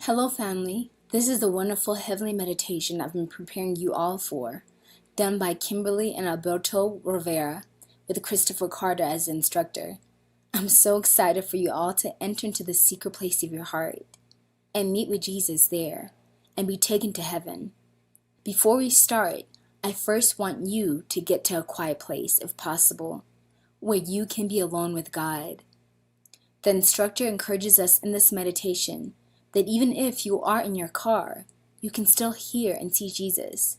Hello, family. This is the wonderful heavenly meditation I've been preparing you all for, done by Kimberly and Alberto Rivera, with Christopher Carter as the instructor. I'm so excited for you all to enter into the secret place of your heart and meet with Jesus there and be taken to heaven. Before we start, I first want you to get to a quiet place, if possible, where you can be alone with God. The instructor encourages us in this meditation that even if you are in your car, you can still hear and see Jesus.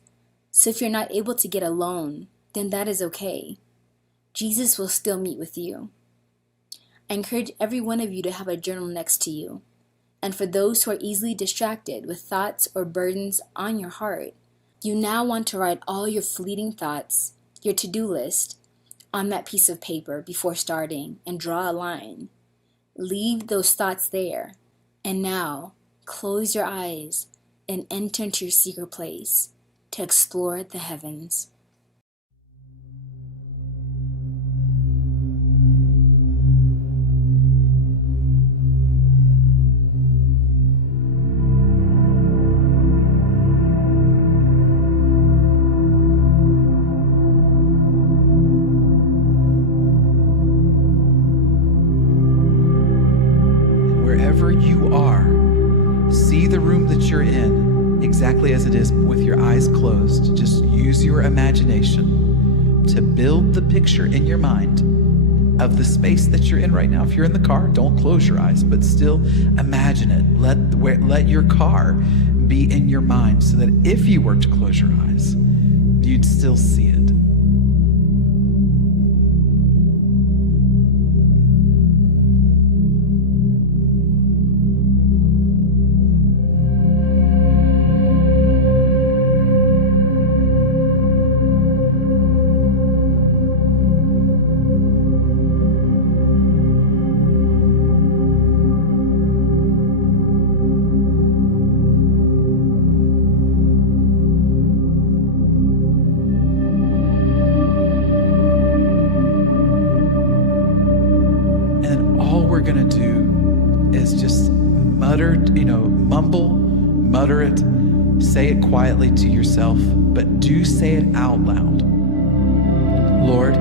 So if you're not able to get alone, then that is okay. Jesus will still meet with you. I encourage every one of you to have a journal next to you. And for those who are easily distracted with thoughts or burdens on your heart, you now want to write all your fleeting thoughts, your to-do list, on that piece of paper before starting and draw a line. Leave those thoughts there. And now, close your eyes and enter into your secret place to explore the heavens. Wherever you are, see the room that you're in exactly as it is with your eyes closed. Just use your imagination to build the picture in your mind of the space that you're in right now. If you're in the car, don't close your eyes, but still imagine it. Let your car be in your mind so that if you were to close your eyes, you'd still see it. We're going to do is just mutter it, say it quietly to yourself, but do say it out loud. Lord,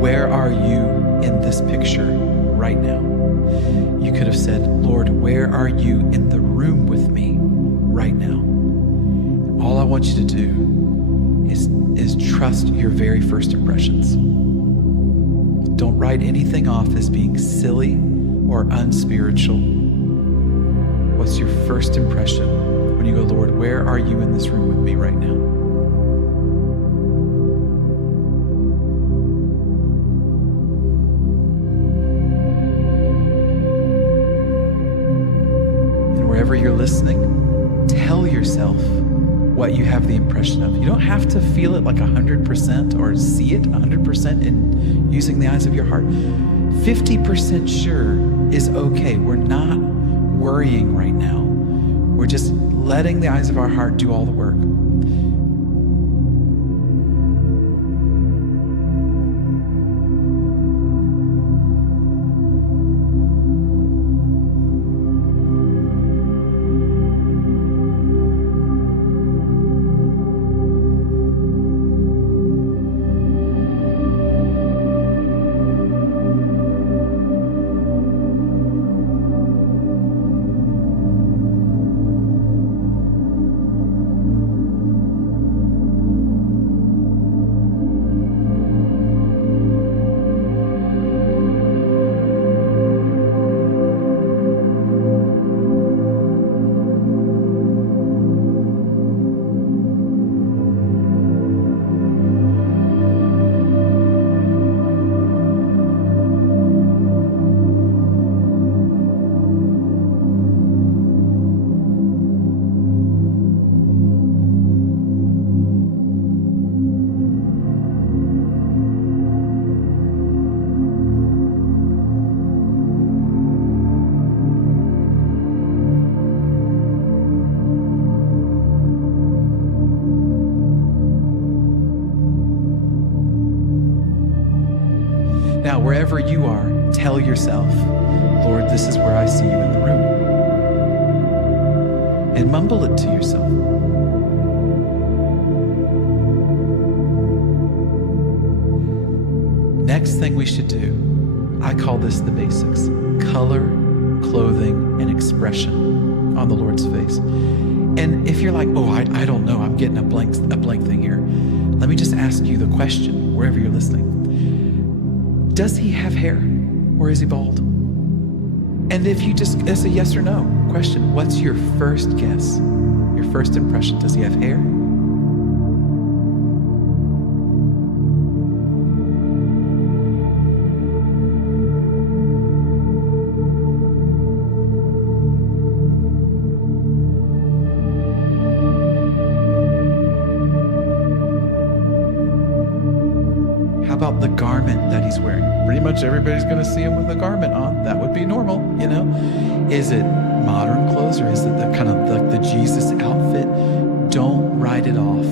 where are you in this picture right now? You could have said, Lord, where are you in the room with me right now? All I want you to do is trust your very first impressions. Don't write anything off as being silly or unspiritual. What's your first impression when you go, Lord, where are you in this room with me right now? And wherever you're listening, tell yourself what you have the impression of. You don't have to feel it like 100% or see it 100% in using the eyes of your heart. 50% sure is okay. We're not worrying right now. We're just letting the eyes of our heart do all the work. Now, wherever you are, tell yourself, Lord, this is where I see you in the room. and mumble it to yourself. Next thing we should do, I call this the basics: color, clothing, and expression on the Lord's face. And if you're like, oh, I don't know, I'm getting a blank thing here, let me just ask you the question, wherever you're listening. Does he have hair, or is he bald? And if you just, it's a yes or no question, what's your first guess? Your first impression, does he have hair? About the garment that he's wearing. Pretty much everybody's going to see him with a garment on. That would be normal, you know? Is it modern clothes, or is it the kind of the Jesus outfit? Don't write it off.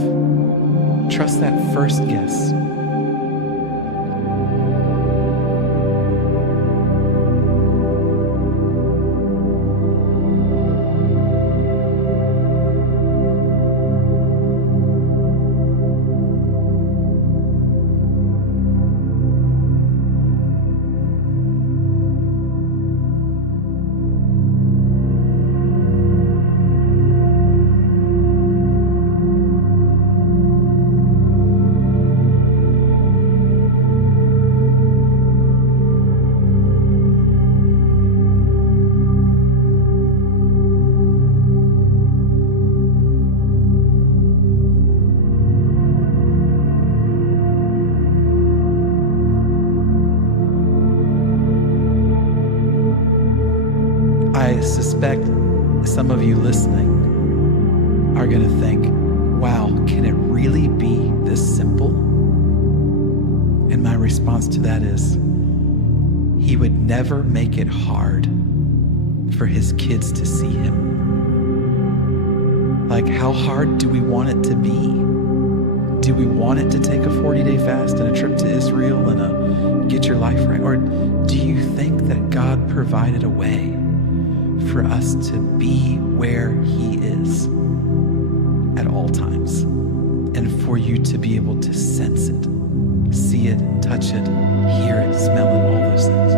Trust that first guess. I suspect some of you listening are going to think, wow, can it really be this simple? And my response to that is, he would never make it hard for his kids to see him. Like, how hard do we want it to be? Do we want it to take a 40-day fast and a trip to Israel and a get your life right? Or do you think that God provided a way for us to be where he is at all times, and for you to be able to sense it, see it, touch it, hear it, smell it, all those things?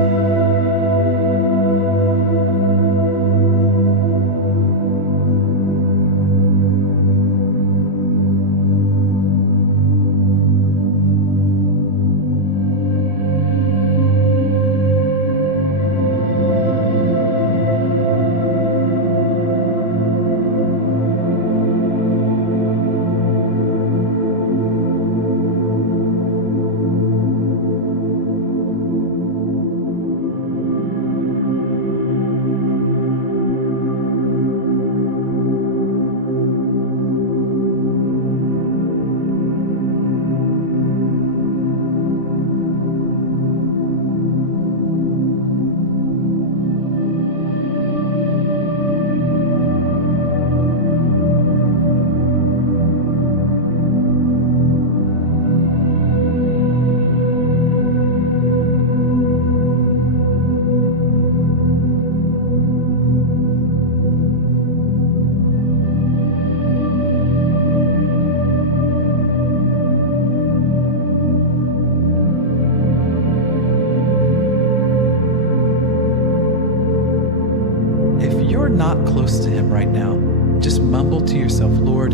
Not close to him right now, just mumble to yourself, Lord,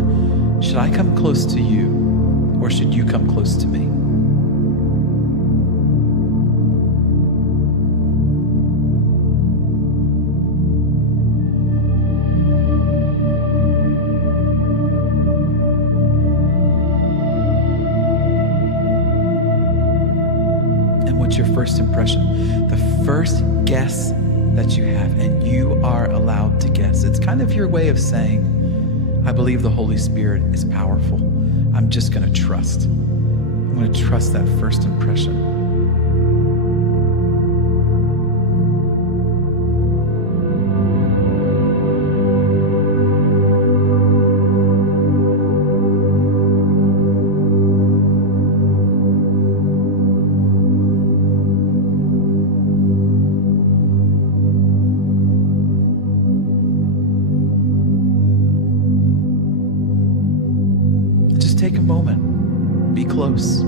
should I come close to you, or should you come close to me? And what's your first impression? The first guess that you have, and you are allowed to guess. It's kind of your way of saying, I believe the Holy Spirit is powerful. I'm just going to trust. I'm going to trust that first impression. moment. Be close.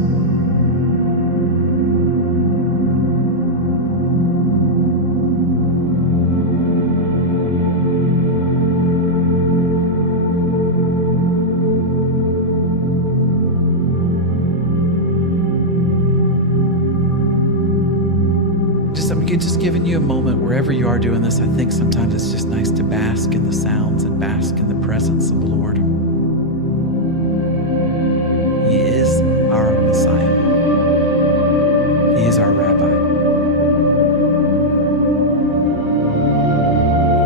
Just giving you a moment wherever you are doing this. I think sometimes it's just nice to bask in the sounds and bask in the presence of the Lord. He is our Messiah. He is our Rabbi.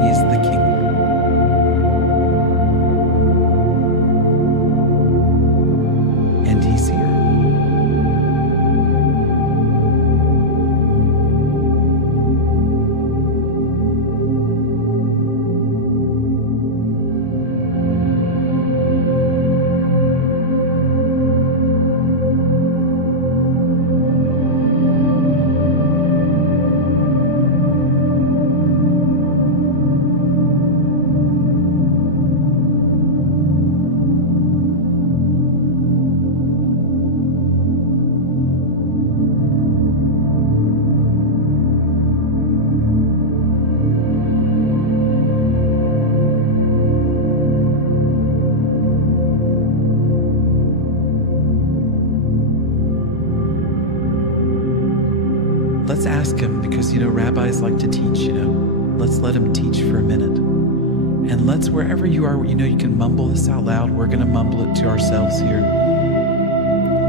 He is the King. And He's here. Let's ask him, because, rabbis like to teach, let's let him teach for a minute. And let's, wherever you are, you can mumble this out loud. We're going to mumble it to ourselves here.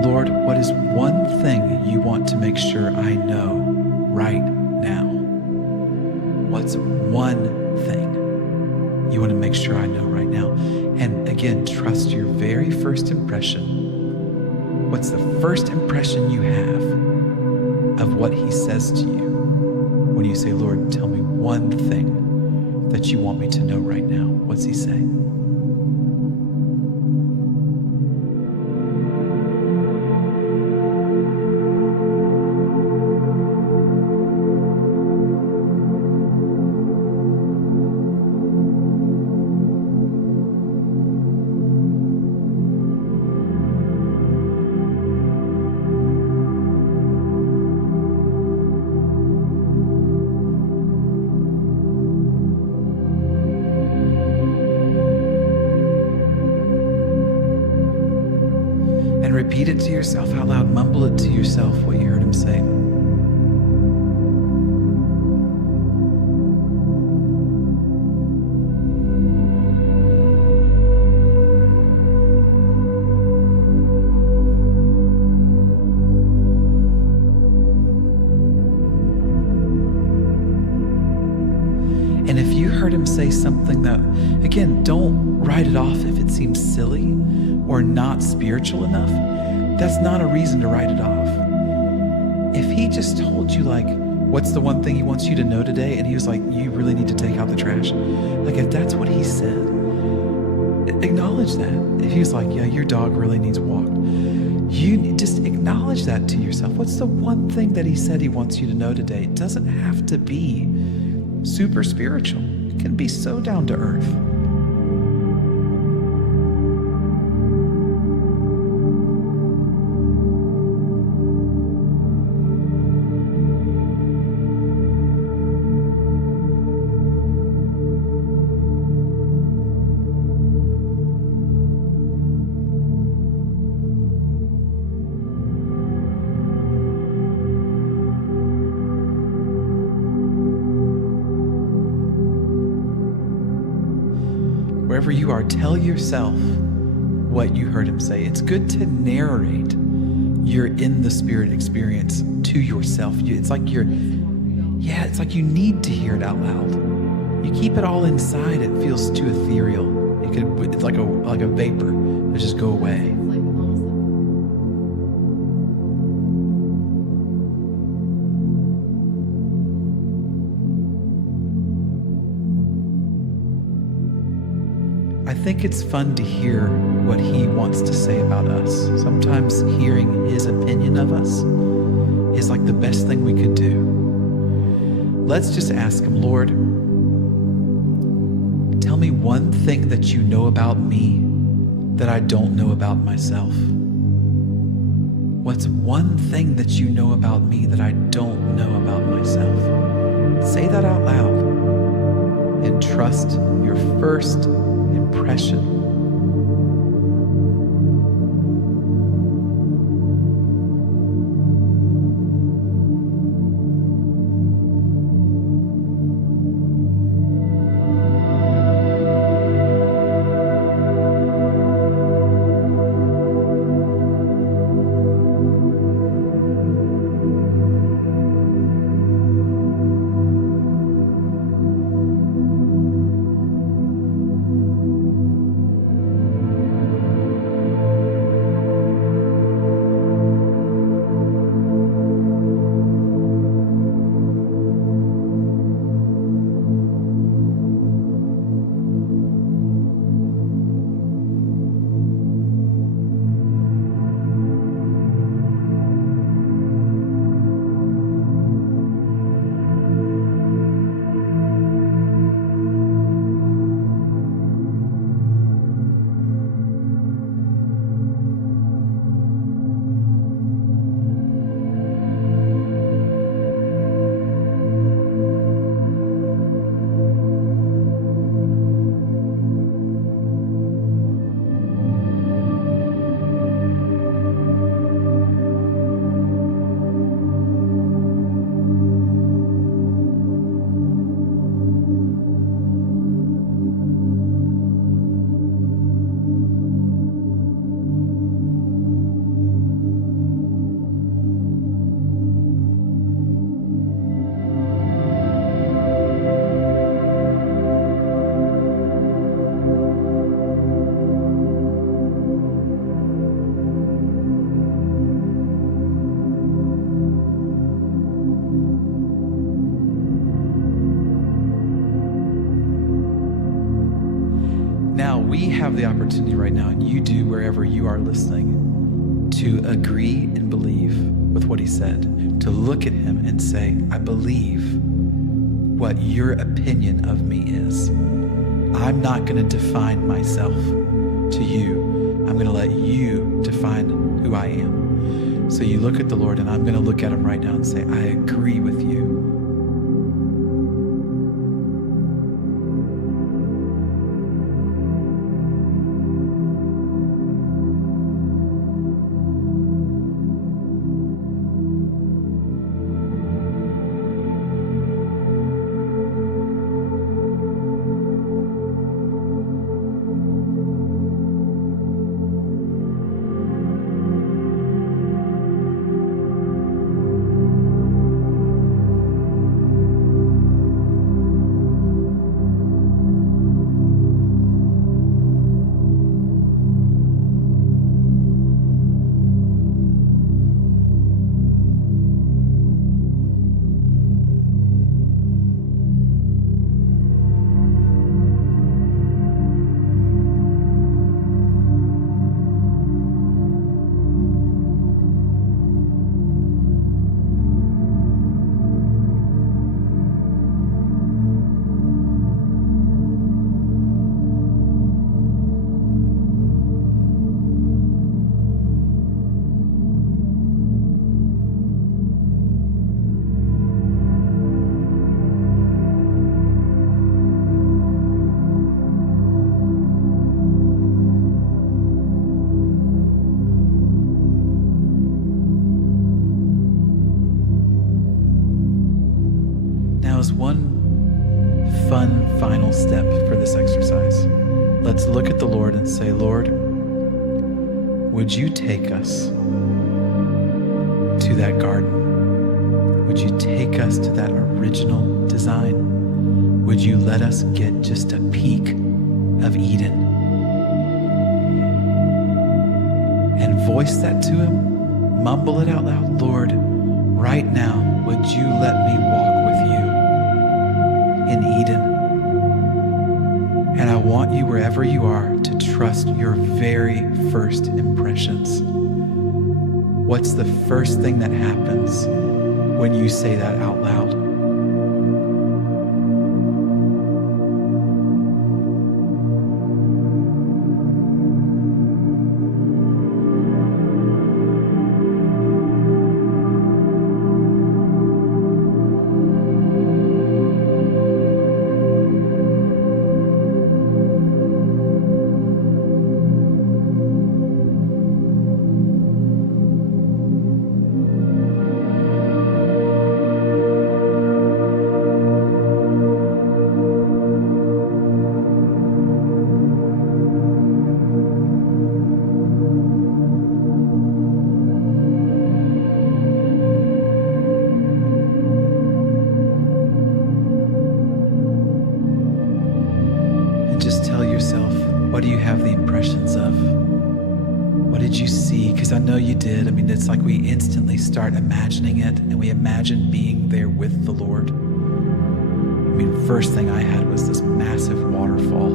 Lord, what is one thing you want to make sure I know right now? What's one thing you want to make sure I know right now? And again, trust your very first impression. What's the first impression you have of what he says to you when you say, Lord, tell me one thing that you want me to know right now? What's he say? And repeat it to yourself out loud. Mumble it to yourself what you heard him say. And if you heard him say something that, again, don't write it off if it seems silly or not spiritual enough. That's not a reason to write it off. If he just told you, what's the one thing he wants you to know today? And he was like, you really need to take out the trash. If that's what he said, acknowledge that. If he was like, yeah, your dog really needs walked, you just acknowledge that to yourself. What's the one thing that he said he wants you to know today? It doesn't have to be super spiritual. It can be so down to earth. Wherever you are, tell yourself what you heard him say. It's good to narrate your in the spirit experience to yourself. It's like you need to hear it out loud. You keep it all inside, it feels too ethereal. It's like a vapor that just go away. I think it's fun to hear what he wants to say about us. Sometimes hearing his opinion of us is like the best thing we could do. Let's just ask him, Lord, tell me one thing that you know about me that I don't know about myself? What's one thing that you know about me that I don't know about myself? Say that out loud and trust your first impression. We have the opportunity right now, and you do wherever you are listening, to agree and believe with what he said, to look at him and say, I believe what your opinion of me is. I'm not going to define myself to you. I'm going to let you define who I am. So you look at the Lord, and I'm going to look at him right now and say, I agree with you. Is one fun final step for this exercise. Let's look at the Lord and say, Lord, would you take us to that garden? Would you take us to that original design? Would you let us get just a peek of Eden? And voice that to him, mumble it out loud. Lord, right now, would you let me walk with you in Eden? And I want you, wherever you are, to trust your very first impressions. What's the first thing that happens when you say that out loud? What do you have the impressions of? What did you see? Because I know you did. I mean, it's like we instantly start imagining it, and we imagine being there with the Lord. I mean, first thing I had was this massive waterfall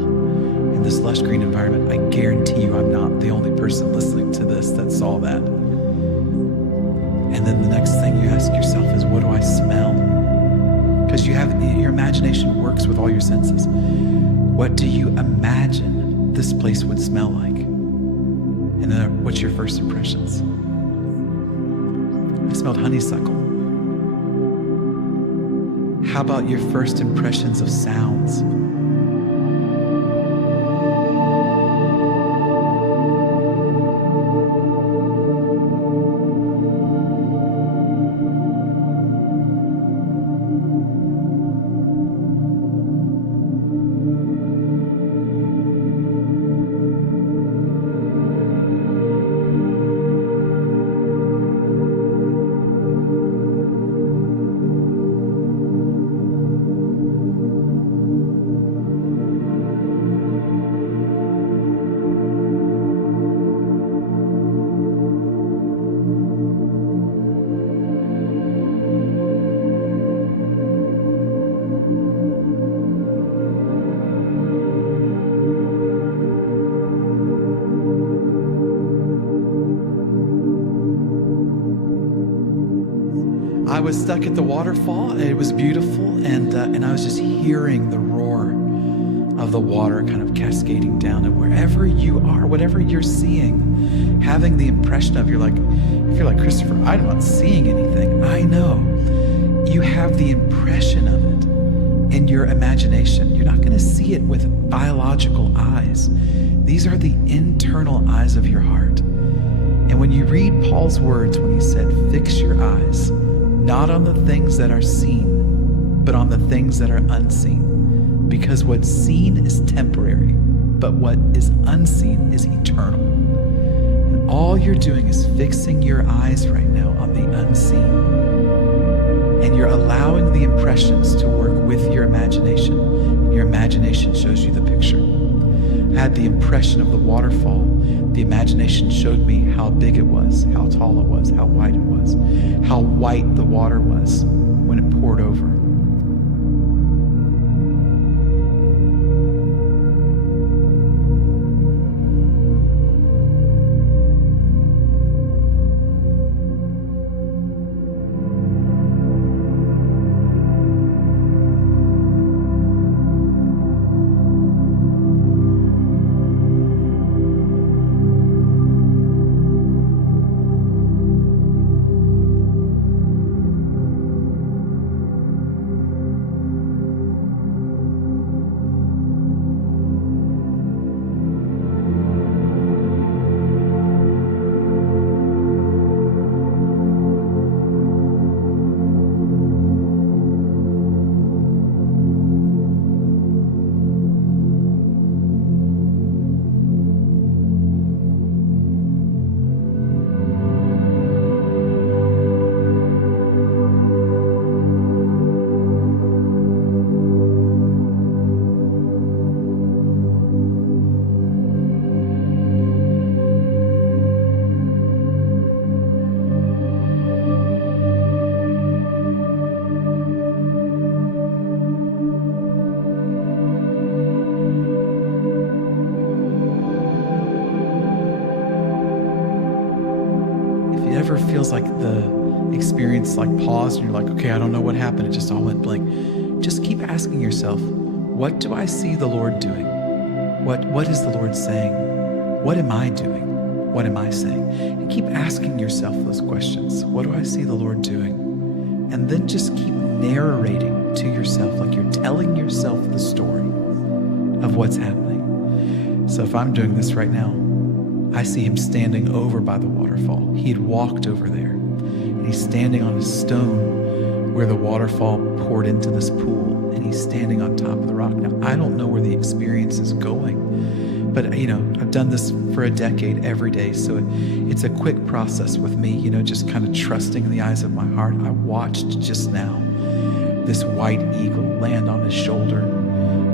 in this lush green environment. I guarantee you I'm not the only person listening to this that saw that. And then the next thing you ask yourself is, what do I smell? Because your imagination works with all your senses. What do you imagine this place would smell like? And then what's your first impressions? I smelled honeysuckle. How about your first impressions of sounds? I was stuck at the waterfall. It was beautiful, and I was just hearing the roar of the water kind of cascading down. And wherever you are, whatever you're seeing, having the impression of, if you're like, Christopher, I'm not seeing anything. I know. You have the impression of it in your imagination. You're not going to see it with biological eyes. These are the internal eyes of your heart. And when you read Paul's words, when he said, fix your eyes, not on the things that are seen, but on the things that are unseen. Because what's seen is temporary, but what is unseen is eternal. And all you're doing is fixing your eyes right now on the unseen. And you're allowing the impressions to work with your imagination. And your imagination shows you the picture. I had the impression of the waterfall. The imagination showed me how big it was, how tall it was, how wide it was, how white the water was when it poured over. Ever feels like the experience like paused and you're like, okay, I don't know what happened. It just all went blank. Just keep asking yourself, what do I see the Lord doing? What is the Lord saying? What am I doing? What am I saying? And keep asking yourself those questions. What do I see the Lord doing? And then just keep narrating to yourself, like you're telling yourself the story of what's happening. So if I'm doing this right now, I see him standing over by the waterfall. He had walked over there, and he's standing on a stone where the waterfall poured into this pool, and he's standing on top of the rock. Now, I don't know where the experience is going, but, I've done this for a decade every day, so it's a quick process with me, just kind of trusting in the eyes of my heart. I watched just now this white eagle land on his shoulder,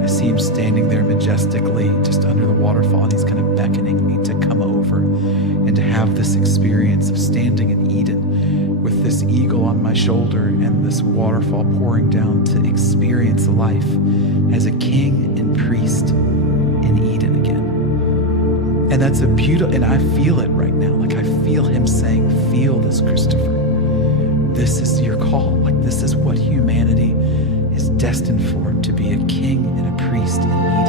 I see him standing there majestically just under the waterfall, and he's kind of beckoning me to come over and to have this experience of standing in Eden with this eagle on my shoulder and this waterfall pouring down, to experience life as a king and priest in Eden again. And that's a beautiful, and I feel it right now. Like I feel him saying, feel this, Christopher. This is your call. Like this is what humanity is destined for, to be a king and a priest in Eden.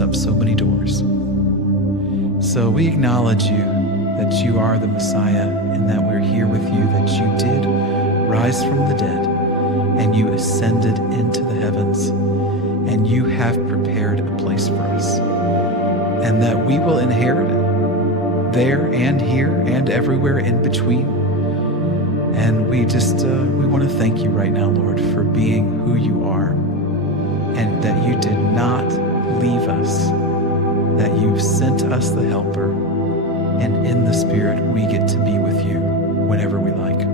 Up so many doors. So we acknowledge you, that you are the Messiah, and that we're here with you, that you did rise from the dead and you ascended into the heavens, and you have prepared a place for us, and that we will inherit it there and here and everywhere in between. And we want to thank you right now, Lord, for being who you are, and that you did not leave us, that you've sent us the helper, and in the Spirit we get to be with you whenever we like.